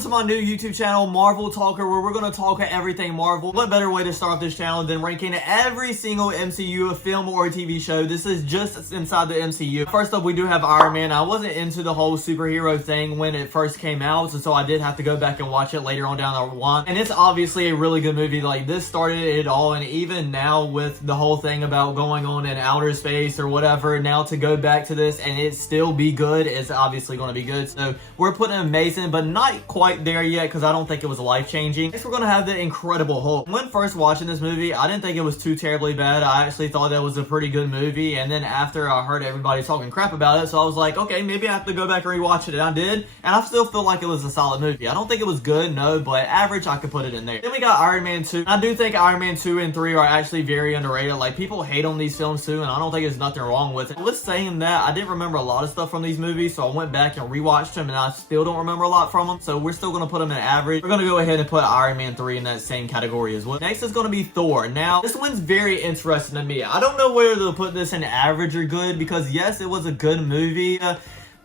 welcome to my new YouTube channel, Marvel Talker, where we're going to talk everything Marvel. What better way to start off this channel than ranking every single MCU film or TV show? This is just inside the MCU. First up, we do have Iron Man. I wasn't into the whole superhero thing when it first came out, so I did have to go back and watch it later on down the line. And it's obviously a really good movie. Like, this started it all, and even now with the whole thing about going on in outer space or whatever, now to go back to this and it still be good, it's obviously going to be good. So we're putting amazing, but not quite there yet because I don't think it was life-changing. Next, we're going to have the Incredible Hulk. When first watching this movie, I didn't think it was too terribly bad. I actually thought that was a pretty good movie, and then after I heard everybody talking crap about it, so I was like, okay, maybe I have to go back and rewatch it, and I did, and I still feel like it was a solid movie. I don't think it was good, no, but average, I could put it in there. Then we got Iron Man 2. I do think Iron Man 2 and 3 are actually very underrated. Like, people hate on these films too, and I don't think there's nothing wrong with it. With saying that, I didn't remember a lot of stuff from these movies, so I went back and rewatched them, and I still don't remember a lot from them, so we're still going to put them in average. We're going to go ahead and put Iron Man 3 in that same category as well. Next is going to be Thor. Now, this one's very interesting to me. I don't know whether to put this in average or good, because yes, it was a good movie,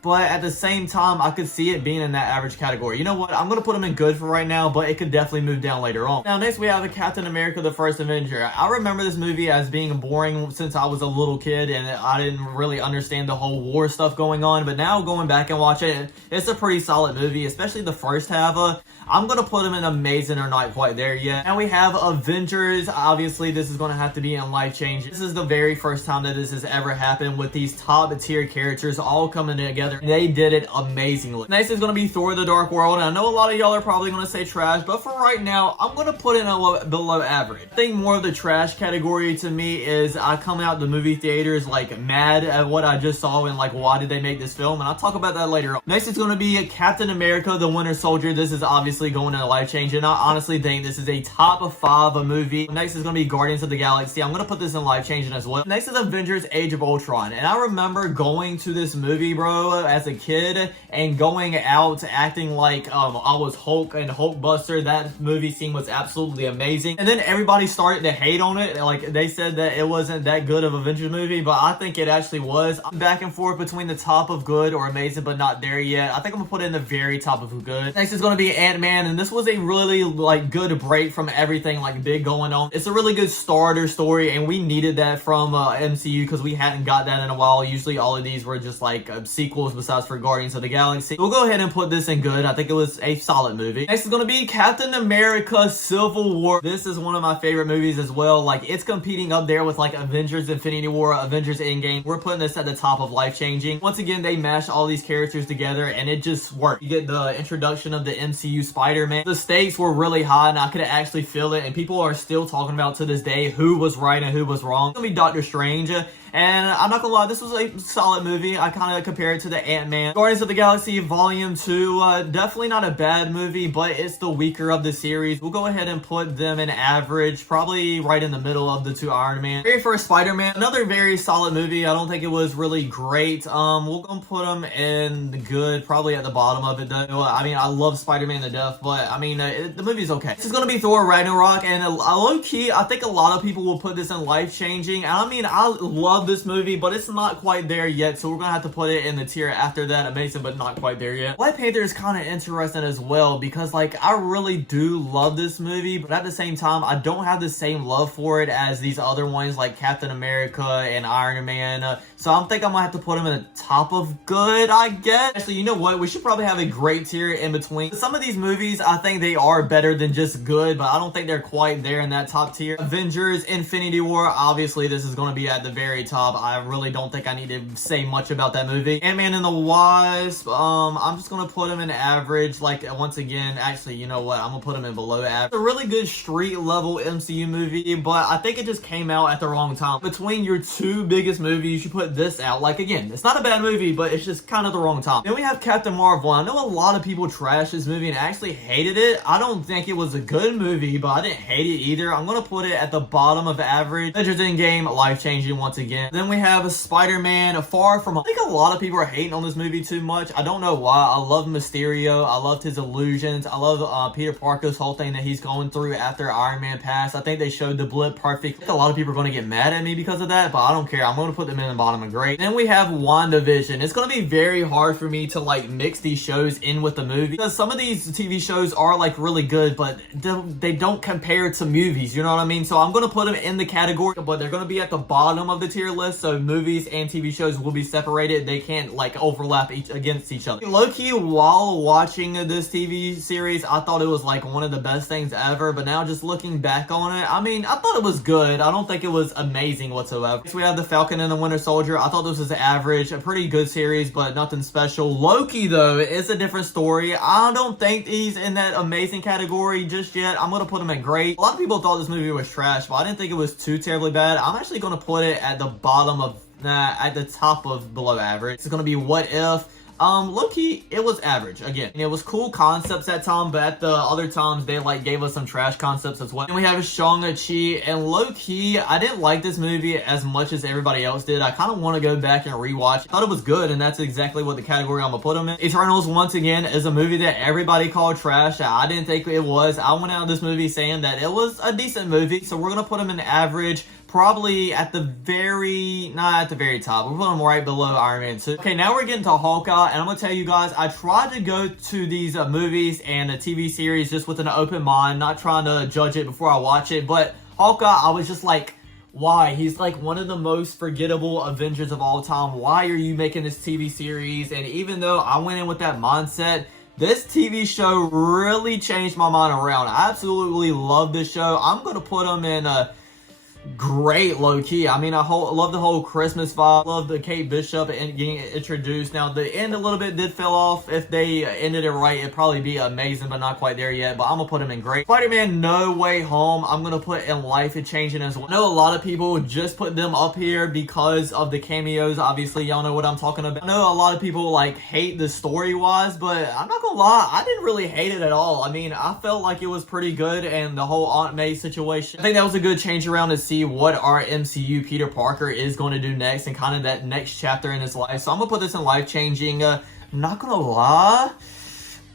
but at the same time, I could see it being in that average category. You know what? I'm going to put them in good for right now, but it could definitely move down later on. Now, next we have Captain America, the First Avenger. I remember this movie as being boring since I was a little kid, and I didn't really understand the whole war stuff going on, but now going back and watching it, it's a pretty solid movie, especially the first half. I'm going to put them in amazing or not quite there yet. Now we have Avengers. Obviously, this is going to have to be in life-changing. This is the very first time that this has ever happened with these top-tier characters all coming together. They did it amazingly. Next is going to be Thor: The Dark World. And I know a lot of y'all are probably going to say trash, but for right now, I'm going to put it in below average. I think more of the trash category to me is I come out the movie theaters like mad at what I just saw and like, why did they make this film? And I'll talk about that later on. Next is going to be Captain America: The Winter Soldier. This is obviously going into life-changing. I honestly think this is a top 5 movie. Next is going to be Guardians of the Galaxy. I'm going to put this in life-changing as well. Next is Avengers: Age of Ultron. And I remember going to this movie, bro, as a kid and going out acting like I was Hulk and Hulkbuster. That movie scene was absolutely amazing. And then everybody started to hate on it. Like, they said that it wasn't that good of an Avengers movie, but I think it actually was. I'm back and forth between the top of good or amazing, but not there yet. I think I'm going to put it in the very top of good. Next is going to be Ant-Man, and this was a really like good break from everything like big going on. It's a really good starter story, and we needed that from MCU because we hadn't got that in a while. Usually all of these were just like sequels besides for Guardians of the Galaxy. We'll go ahead and put this in good. I think it was a solid movie. Next is going to be Captain America: Civil War. This is one of my favorite movies as well. Like, it's competing up there with like Avengers: Infinity War, Avengers: Endgame. We're putting this at the top of life-changing. Once again, they mashed all these characters together and it just worked. You get the introduction of the MCU Spider-Man. The stakes were really high and I could actually feel it, and people are still talking about to this day who was right and who was wrong. It's gonna be Doctor Strange. And I'm not gonna lie, this was a solid movie. I kind of compare it to the Ant-Man. Guardians of the Galaxy Volume 2, definitely not a bad movie, but it's the weaker of the series. We'll go ahead and put them in average, probably right in the middle of the 2 Iron Man. Very first Spider-Man, another very solid movie. I don't think it was really great. We're gonna put them in the good, probably at the bottom of it though. I mean, I love Spider-Man to death, but I mean, the movie's okay. This is gonna be Thor: Ragnarok, and low-key, I think a lot of people will put this in life-changing. I mean, I love this movie, but it's not quite there yet, so we're gonna have to put it in the tier after that. Amazing, but not quite there yet. Black Panther is kind of interesting as well because like I really do love this movie, but at the same time I don't have the same love for it as these other ones like Captain America and Iron Man. So I think I'm gonna have to put them in the top of good, I guess. Actually, you know what? We should probably have a great tier in between. Some of these movies, I think they are better than just good, but I don't think they're quite there in that top tier. Avengers: Infinity War, obviously this is gonna be at the very top. I really don't think I need to say much about that movie. Ant-Man and the Wasp, I'm just gonna put him in average. Like, once again, actually, you know what? I'm gonna put him in below average. It's a really good street level MCU movie, but I think it just came out at the wrong time. Between your 2 biggest movies, you put this out. Like, again, it's not a bad movie, but it's just kind of the wrong time. Then we have Captain Marvel. I know a lot of people trash this movie and actually hated it. I don't think it was a good movie, but I didn't hate it either. I'm gonna put it at the bottom of average. Avengers: Endgame, life-changing once again. again. Then we have Spider-Man Far From Home. I think a lot of people are hating on this movie too much. I don't know why. I love Mysterio. I loved his illusions. I love Peter Parker's whole thing that he's going through after Iron Man passed. I think they showed the blip perfect. I think a lot of people are going to get mad at me because of that, but I don't care. I'm going to put them in the bottom of great. Then we have WandaVision. It's going to be very hard for me to like mix these shows in with the movie because some of these TV shows are like really good, but they don't compare to movies. You know what I mean? So I'm going to put them in the category, but they're going to be at the bottom of the tier list. So movies and TV shows will be separated. They can't like overlap against each other. Low-key, while watching this TV series, I thought it was like one of the best things ever, but now just looking back on it, I mean, I thought it was good. I don't think it was amazing whatsoever. So we have the Falcon and the Winter Soldier. I thought this was average, a pretty good series, but nothing special. Loki, though, is a different story. I don't think he's in that amazing category just yet. I'm gonna put him at great. A lot of people thought this movie was trash, but I didn't think it was too terribly bad. I'm actually gonna put it at the bottom of, at the top of below average. It's gonna be What If. Low-key, it was average again. And it was cool concepts at time, but at the other times they like gave us some trash concepts as well. And we have Shang-Chi, and low-key, I didn't like this movie as much as everybody else did. I kind of want to go back and rewatch. I thought it was good, and that's exactly what the category I'm gonna put them in. Eternals, once again, is a movie that everybody called trash. I didn't think it was. I went out of this movie saying that it was a decent movie, so we're gonna put them in average. Probably at the very, not at the very top. We're putting them right below Iron Man 2. Okay, now we're getting to Hawkeye, and I'm going to tell you guys, I tried to go to these movies and a TV series just with an open mind, not trying to judge it before I watch it, but Hawkeye, I was just like, why? He's like one of the most forgettable Avengers of all time. Why are you making this TV series? And even though I went in with that mindset, this TV show really changed my mind around. I absolutely love this show. I'm going to put them in great, low-key. I mean, I love the whole Christmas vibe. Love the Kate Bishop and getting introduced. Now, the end a little bit did fell off. If they ended it right, it'd probably be amazing, but not quite there yet. But I'm gonna put him in great. Spider-Man No Way Home, I'm gonna put in life and changing as well. I know a lot of people just put them up here because of the cameos. Obviously, y'all know what I'm talking about. I know a lot of people like hate the story-wise, but I'm not gonna lie, I didn't really hate it at all. I mean, I felt like it was pretty good, and the whole Aunt May situation, I think that was a good change around to see what our MCU Peter Parker is going to do next and kind of that next chapter in his life. So I'm gonna put this in life changing. I'm not gonna lie,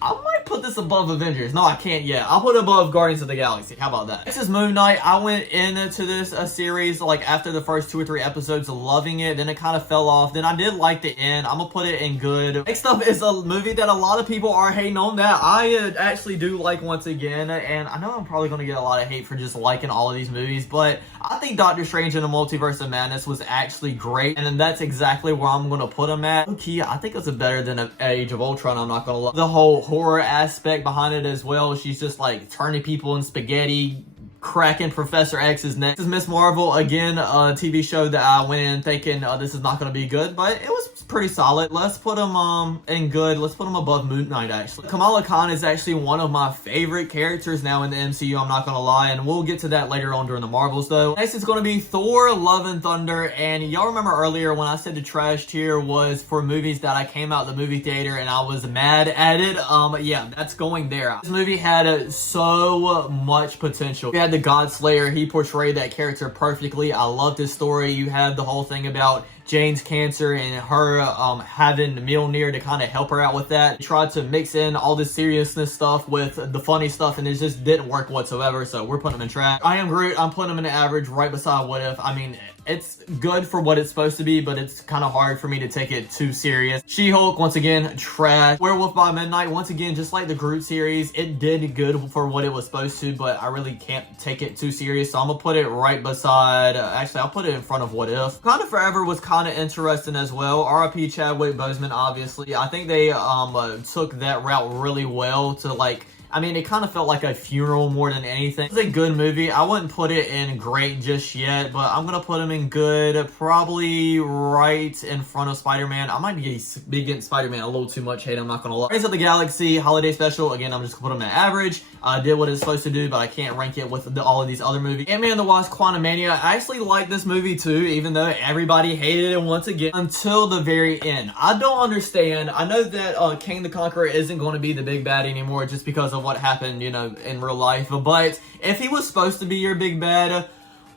I might put this above Avengers. No, I can't yet. I'll put it above Guardians of the Galaxy. How about that? This is Moon Knight. I went into this series like after the first 2 or 3 episodes loving it. Then it kind of fell off. Then I did like the end. I'm gonna put it in good. Next up is a movie that a lot of people are hating on that I actually do like once again. And I know I'm probably gonna get a lot of hate for just liking all of these movies, but I think Doctor Strange in the Multiverse of Madness was actually great. And then that's exactly where I'm gonna put him at. Okay, I think it's better than Age of Ultron. I'm not gonna lie. The whole horror aspect behind it as well. She's just like turning people in spaghetti, cracking Professor X's neck. This is Miss Marvel, again, a TV show that I went in thinking this is not going to be good, but it was pretty solid. Let's put them in good. Let's put them above Moon Knight, actually. Kamala Khan is actually one of my favorite characters now in the MCU, I'm not going to lie, and we'll get to that later on during the Marvels, though. Next is going to be Thor, Love and Thunder, and y'all remember earlier when I said the trash tier was for movies that I came out the movie theater and I was mad at it. Yeah, that's going there. This movie had so much potential. We had the God Slayer. He portrayed that character perfectly. I loved his story. You have the whole thing about Jane's cancer and her having Mjolnir to kind of help her out with that. He tried to mix in all the seriousness stuff with the funny stuff, and it just didn't work whatsoever, so we're putting him in trash. I Am Groot, I'm putting him in the average right beside What If. I mean, it's good for what it's supposed to be, but it's kind of hard for me to take it too serious. She-Hulk, once again, trash. Werewolf by Midnight, once again, just like the Groot series, it did good for what it was supposed to, but I really can't take it too serious, so I'm gonna put it right beside, actually, I'll put it in front of What If. Wakanda Forever was kind of interesting as well. R.I.P. Chadwick Boseman, obviously. I think they took that route really well to, like, I mean, it kind of felt like a funeral more than anything. It's a good movie. I wouldn't put it in great just yet, but I'm going to put him in good, probably right in front of Spider-Man. I might be getting Spider-Man a little too much hate, I'm not going to lie. Guardians of the Galaxy Holiday Special, again, I'm just going to put him in average. Did what it's supposed to do, but I can't rank it with all of these other movies. Ant-Man and the Wasp Quantumania, I actually like this movie too, even though everybody hated it once again, until the very end. I don't understand. I know that King the Conqueror isn't going to be the big bad anymore just because of what happened, you know, in real life, but if he was supposed to be your big bad,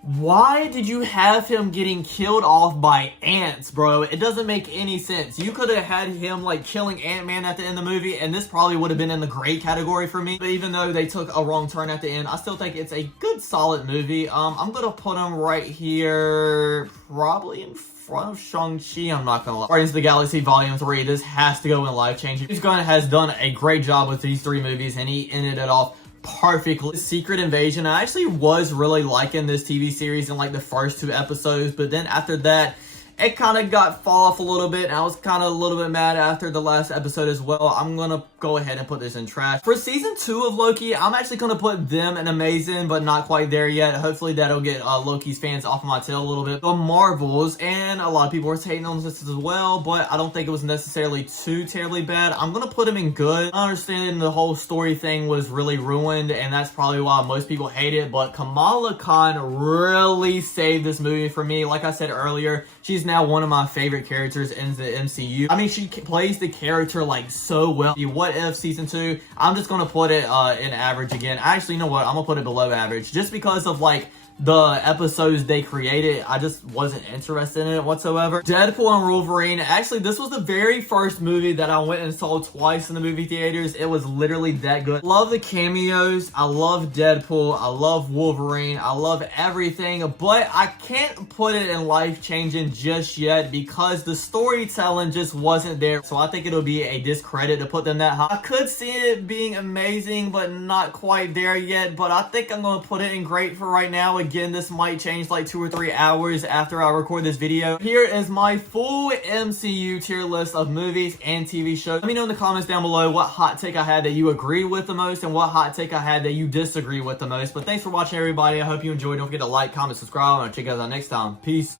Why did you have him getting killed off by ants, bro? It doesn't make any sense. You could have had him like killing Ant-Man at the end of the movie, and this probably would have been in the great category for me. But even though they took a wrong turn at the end, I still think it's a good, solid movie. I'm gonna put him right here, probably in front of Shang-Chi. I'm not gonna lie. Guardians of the Galaxy Volume 3. This has to go in life-changing. James Gunn has done a great job with these 3 movies, and he ended it off perfectly. Secret Invasion, I actually was really liking this TV series in like the first 2 episodes, but then after that, it kind of got fall off a little bit, and I was kind of a little bit mad after the last episode as well. I'm gonna go ahead and put this in trash. For season 2 of Loki, I'm actually gonna put them in amazing, but not quite there yet. Hopefully that'll get Loki's fans off of my tail a little bit. The Marvels, and a lot of people were hating on this as well, but I don't think it was necessarily too terribly bad. I'm gonna put them in good. I understand the whole story thing was really ruined, and that's probably why most people hate it, but Kamala Khan really saved this movie for me. Like I said earlier, she's now one of my favorite characters in the MCU. I mean, she plays the character like so well. What If season 2, I'm just gonna put it in average again. Actually, you know what? I'm gonna put it below average just because of like the episodes they created. I just wasn't interested in it whatsoever. Deadpool and Wolverine. Actually, this was the very first movie that I went and saw twice in the movie theaters. It was literally that good. Love the cameos. I love Deadpool. I love Wolverine. I love everything, but I can't put it in life-changing just yet because the storytelling just wasn't there. So I think it'll be a discredit to put them that high. I could see it being amazing, but not quite there yet, but I think I'm going to put it in great for right now. Again, this might change like 2 or 3 hours after I record this video. Here is my full MCU tier list of movies and TV shows. Let me know in the comments down below what hot take I had that you agreed with the most and what hot take I had that you disagree with the most. But thanks for watching, everybody. I hope you enjoyed. Don't forget to like, comment, subscribe, and I'll check you guys out next time. Peace.